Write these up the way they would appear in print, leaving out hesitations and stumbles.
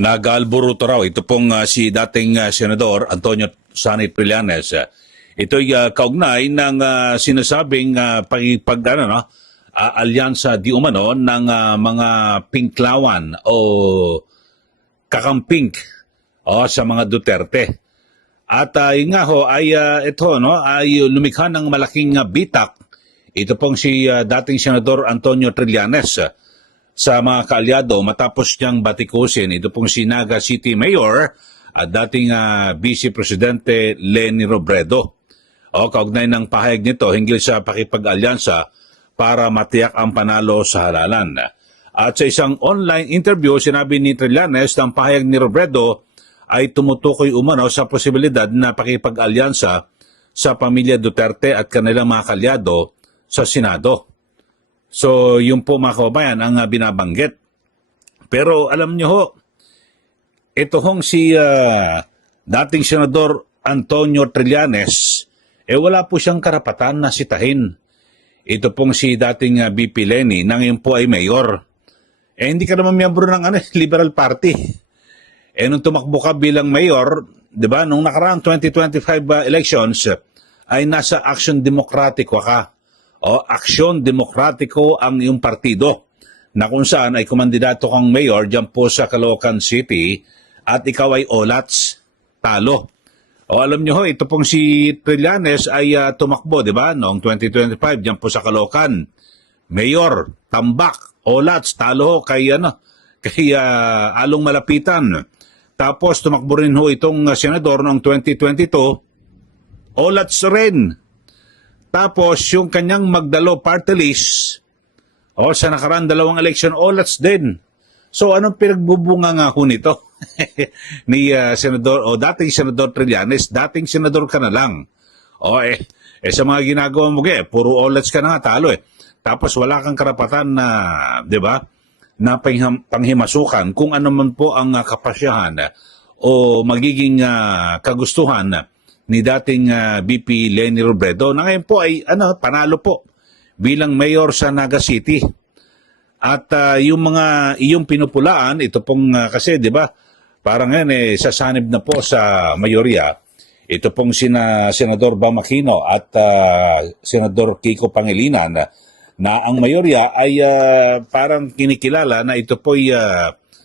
Nag-alburuto raw. Ito pong si dating Senador Antonio Sani Trillanes. Ito'y kaugnay ng sinasabing alyansa di umano ng mga pinklawan o kakamping sa mga Duterte. At yun nga ho ay ay lumikha ng malaking bitak. Ito pong si dating Senador Antonio Trillanes sa mga kaalyado matapos niyang batikusin. Ito pong si Naga City Mayor at dating Vice Presidente Leni Robredo. Kaugnay ng pahayag nito hinggil sa pakipag-alyansa para matiyak ang panalo sa halalan. At sa isang online interview, sinabi ni Trillanes na ang pahayag ni Robredo ay tumutukoy umano sa posibilidad na pakipag-alyansa sa pamilya Duterte at kanilang mga kaalyado sa Senado. So, yun po mga kababayan ang binabanggit. Pero alam nyo ho, ito hong si dating Senador Antonio Trillanes, wala po siyang karapatan na sitahin. Ito pong si dating BP Leni na ngayon po ay mayor. Hindi ka naman miyembro ng Liberal Party. Nung tumakbo ka bilang mayor, di ba, nung nakaraang 2025 elections, ay nasa Aksyon Demokratiko ka. Aksyon Demokratiko ang iyong partido na kung saan ay kumandidato kang mayor dyan po sa Caloocan City at ikaw ay olats, talo. Alam nyo ho, ito pong si Trillanes ay tumakbo, di ba, noong 2025 dyan po sa Caloocan. Mayor, tambak, olats, talo ho kay Along Malapitan. Tapos tumakbo rin ho itong senador noong 2022, olats rin. Tapos, yung kanyang Magdalo party list, sa nakaraan dalawang election, olats din. So, anong pinagbubunga nga ho nito? Ni Senador, dating Senador Trillanes, dating Senador ka na lang. Sa mga ginagawa mo, puro olats ka na nga, talo . Tapos, wala kang karapatan na, di ba, na panghimasukan kung ano man po ang kapasyahan o magiging kagustuhan ni dating BP Leni Robredo na ngayon po ay panalo po bilang mayor sa Naga City. At yung mga iyong pinupulaan, ito pong kasi 'di ba? Parang ngayon sasanib na po sa mayorya. Ito pong Senador Bam Aquino at Senador Kiko Pangilinan na ang mayorya ay parang kinikilala na ito po ay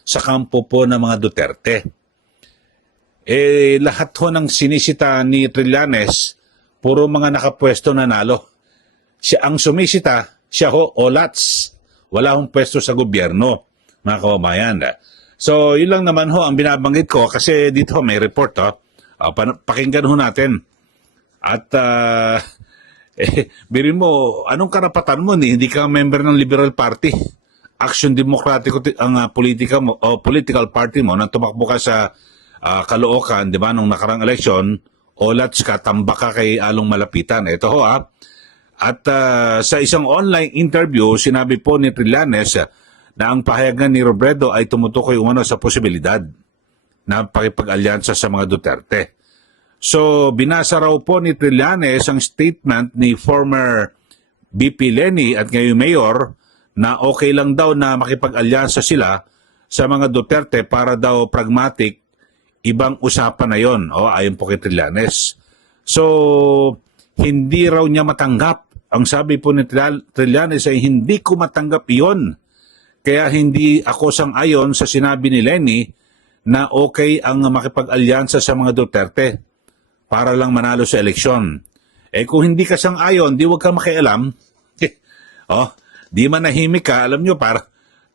sa kampo po ng mga Duterte. Lahat ho ng sinisita ni Trillanes, puro mga nakapwesto na nalo. Siya ang sumisita, siya ho, olats. Wala hong pwesto sa gobyerno, mga kababayan. So, yun lang naman ho ang binabanggit ko kasi dito may report pakinggan ho natin. At, birin mo, anong karapatan mo? Hindi ka member ng Liberal Party. Aksyon Demokratiko ang politika mo, o political party mo, nang tumakbo ka sa Caloocan, di ba, nung nakarang eleksyon, olats ka, tambak ka kay Along Malapitan. Ito ho At sa isang online interview, sinabi po ni Trillanes na ang pahayagan ni Robredo ay tumutukoy umano sa posibilidad na pakipag-alyansa sa mga Duterte. So, binasa raw po ni Trillanes ang statement ni former BP Leni at ngayon Mayor na okay lang daw na makipag-alyansa sila sa mga Duterte para daw pragmatic. Ibang usapan na yon, ayon po kay Trillanes. So, hindi raw niya matanggap. Ang sabi po ni Trillanes ay hindi ko matanggap iyon. Kaya hindi ako sang-ayon sa sinabi ni Leni na okay ang makipag-alyansa sa mga Duterte para lang manalo sa eleksyon. Kung hindi ka sang-ayon, di wag ka makialam. Di manahimik ka, alam nyo, para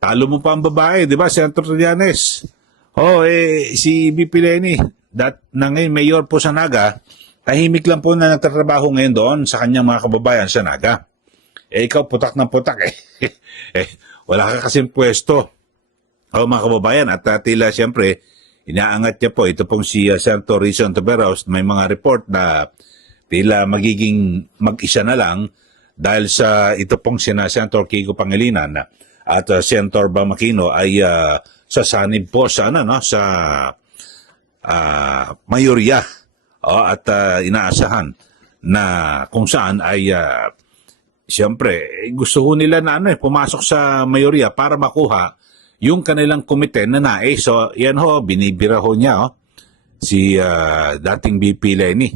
talo mo pa ang babae, di ba, Senator Trillanes? Si BP Leni, na ngayon mayor po sa Naga, tahimik lang po na nagtatrabaho ngayon doon sa kanyang mga kababayan sa Naga. Ikaw putak ng putak wala ka kasing pwesto. Mga kababayan, at tila siyempre, inaangat niya po, ito pong si Senator Rizon Taveros, may mga report na tila magiging mag-isa na lang dahil sa ito pong Senator Kiko Pangilinan at Senator Bam Aquino ay sasanib po sa sa mayorya at inaasahan na kung saan ay siyempre gusto ho nila na pumasok sa mayorya para makuha yung kanilang komite na nais. So, yan ho, binibira ho niya, si dating VP Lenny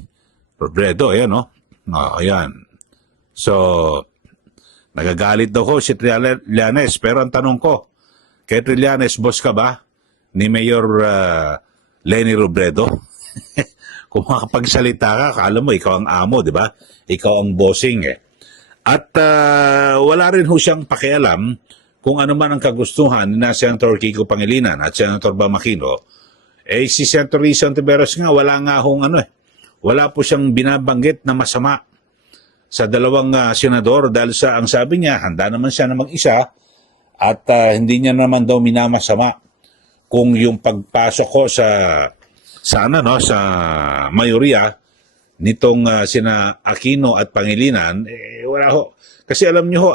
Robredo, ayan, ayan. So, nagagalit daw ho si Trillanes, pero ang tanong ko, kay Trillanes, boss ka ba ni Mayor Lenny Robredo? Kung makapagsalita ka, akala mo ikaw ang amo, di ba? Ikaw ang bossing eh. At wala rin ho siyang pakialam kung ano man ang kagustuhan na Senator Kiko Pangilinan at Senator Bam Aquino. Si Senator Risa Ontiveros nga, wala nga hong wala po siyang binabanggit na masama sa dalawang senador dahil ang sabi niya, handa naman siya na mag-isa at hindi niya naman daw minamasama kung yung pagpasok ko sa mayorya nitong sina Aquino at Pangilinan, wala ho. Kasi alam niyo ho,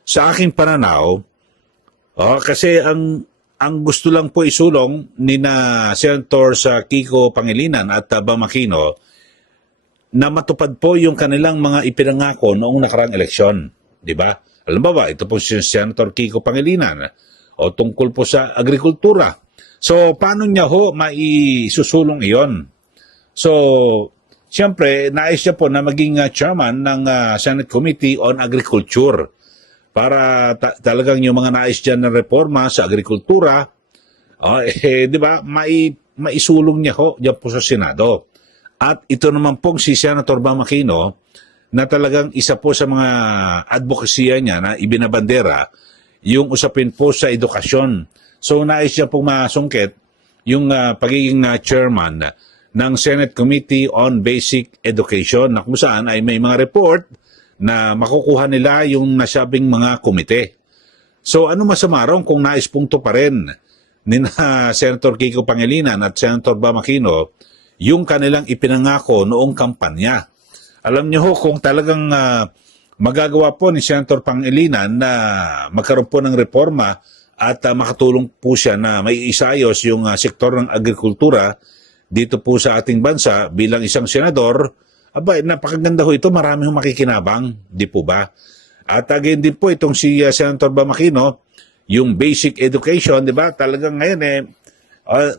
sa aking pananaw, kasi ang gusto lang po isulong ni na Senator sa Kiko Pangilinan at Bam Aquino na matupad po yung kanilang mga ipinangako noong nakarang eleksyon. Di ba? Alam ba ito po si Senator Kiko Pangilinan o tungkol po sa agrikultura. So, paano niya ho maisusulong iyon? So, siyempre, nais niya po na maging chairman ng Senate Committee on Agriculture para talagang yung mga nais dyan na reforma sa agrikultura, di ba, maisulong niya ho dyan po sa Senado. At ito naman pong si Senator Bam Aquino na talagang isa po sa mga advokasya niya na ibinabandera yung usapin po sa edukasyon. So nais niya pong masungkit yung pagiging chairman ng Senate Committee on Basic Education na kung saan ay may mga report na makukuha nila yung nasabing mga komite. So ano masama ron kung nais pong pa rin ni Senator Kiko Pangilinan at Senator Bam Aquino yung kanilang ipinangako noong kampanya. Alam niyo ho, kung talagang magagawa po ni Senator Pangilinan na magkaroon po ng reforma at makatulong po siya na may isayos yung sektor ng agrikultura dito po sa ating bansa bilang isang senador, napakaganda ho ito, marami hong makikinabang, di po ba? At again din po itong si Senator Bam Aquino, yung basic education, di ba? Talagang ngayon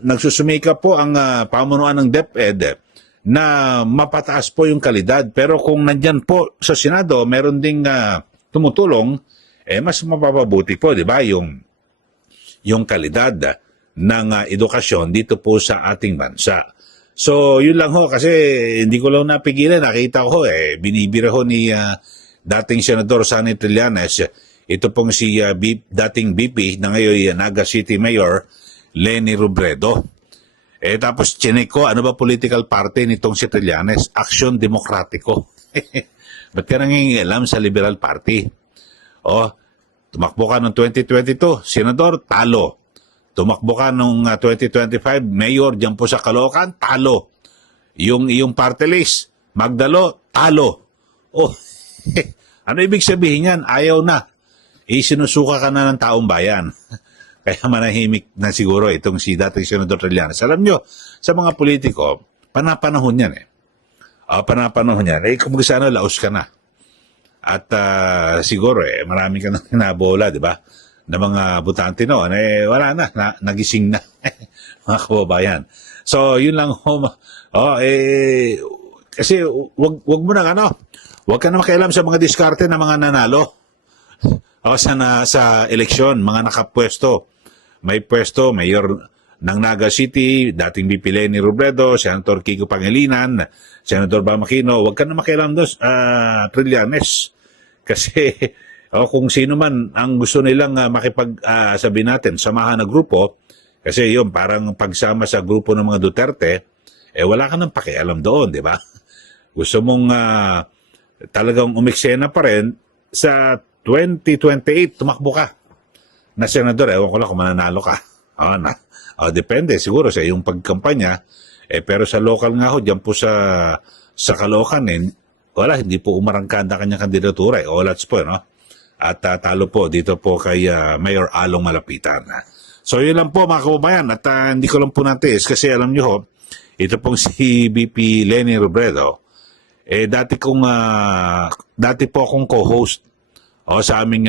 nagsusumika po ang pamunuan ng DepEd na mapataas po yung kalidad. Pero kung nandyan po sa Senado, meron ding tumutulong, mas mapapabuti po, di ba? Yung kalidad ng edukasyon dito po sa ating bansa. So, yun lang ho, kasi hindi ko lang napigilan. Nakita ko binibira ho ni dating Senador Sonny Trillanes, ito pong si dating BP na ngayon Naga City Mayor, Lenny Robredo. Tapos chinek ko, ano ba political party nitong si Trillanes? Aksyon Demokratiko. Ba't ka nangingialam sa Liberal Party? Tumakbo ka noong 2022, Senador, talo. Tumakbo ka noong 2025, Mayor, dyan po sa Caloocan, talo. Yung iyong party list, Magdalo, talo. Ano ibig sabihin yan? Ayaw na. Sinusuka ka na ng taong bayan. Kaya manahimik na siguro itong si dating Senador Trillanes. Alam nyo, sa mga politiko, panapanahon yan panapanahon yan. Kung sana laos ka na. At siguro marami ka nang nabola, di ba? Na mga butante noon, wala na, nagising na. Mga kababayan. So, yun lang kasi wag mo na wag ka na makialam sa mga diskarte ng mga nanalo. Sa eleksyon, mga nakapwesto. May pwesto, Mayor ng Naga City, dating VP Lenny Robredo, Senator Kiko Pangilinan, Senator Bam Aquino, wag ka na makialam doon, Trillanes. Kasi kung sino man ang gusto nilang sabihin natin, samahan na grupo, kasi yun, parang pagsama sa grupo ng mga Duterte, wala ka nang pakialam doon, di ba? Gusto mong talagang umiksena pa rin sa 2028, tumakbo ka na senador, ewan ko lang kung mananalo ka. Depende siguro sa iyong pagkampanya. Pero sa local nga ho, dyan po sa Caloocan, hindi po umarangkada kanyang kandidatura. Olats po, no? At talo po dito po kay Mayor Along Malapitan. So yun lang po mga kababayan. At hindi ko lang po natin kasi alam nyo ho, ito pong si BP Lenny Robredo, dati po akong co-host sa aming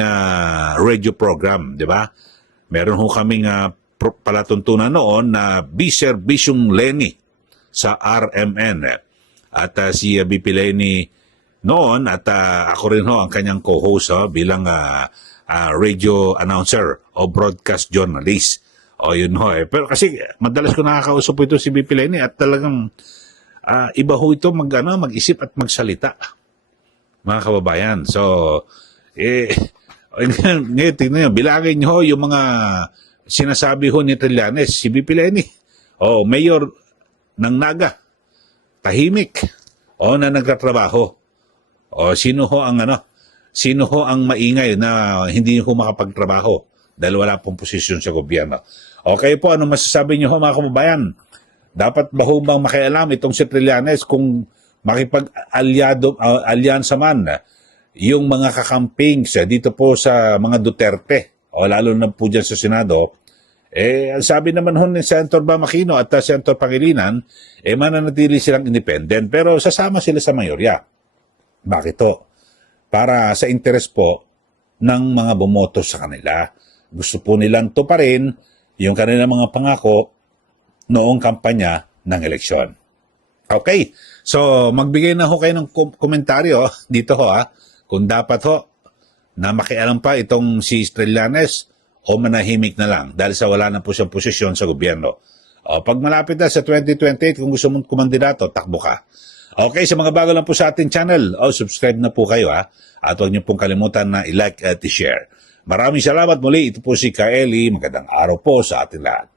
radio program, di ba? meron ho kaming palatuntunan noon na Bisyong Lenny sa RMN. At si BP Lenny noon at ako rin ho ang kanyang co-host bilang radio announcer o broadcast journalist. O yun ho eh. Pero kasi madalas ko nakakausap po ito si BP Lenny at talagang iba ho ito mag-isip at magsalita. Mga kababayan. So, ngayon, tingnan nyo, bilangin nyo ho yung mga sinasabi ho ni Trillanes, si BP Lenny. O, mayor ng Naga. Tahimik. O, na nagtatrabaho. O, sino ho ang maingay na hindi ho makapagtrabaho dahil wala pong posisyon sa gobyerno. Okay po, ano masasabi niyo ho mga kababayan? Dapat ba ho bang makialam itong si Trillanes kung makipag-alyansa man yung mga kakampings dito po sa mga Duterte o lalo na po dyan sa Senado? Ang sabi naman ho ni Senator Bam Aquino at Senator Pangilinan, mananatili silang independent pero sasama sila sa mayorya. Bakit to? Para sa interes po ng mga bumoto sa kanila. Gusto po nilang tuparin yung kanilang mga pangako noong kampanya ng eleksyon. Okay, so magbigay na ho kayo ng komentaryo dito ho kung dapat ho na makialam pa itong si Trillanes o manahimik na lang dahil sa wala na po siyang posisyon sa gobyerno. Pag malapit na sa 2028, kung gusto mong kumandidato, takbo ka. Okay, sa mga bago lang po sa ating channel, subscribe na po kayo at huwag niyo pong kalimutan na i-like at i-share. Maraming salamat muli. Ito po si Kaeli. Magandang araw po sa ating lahat.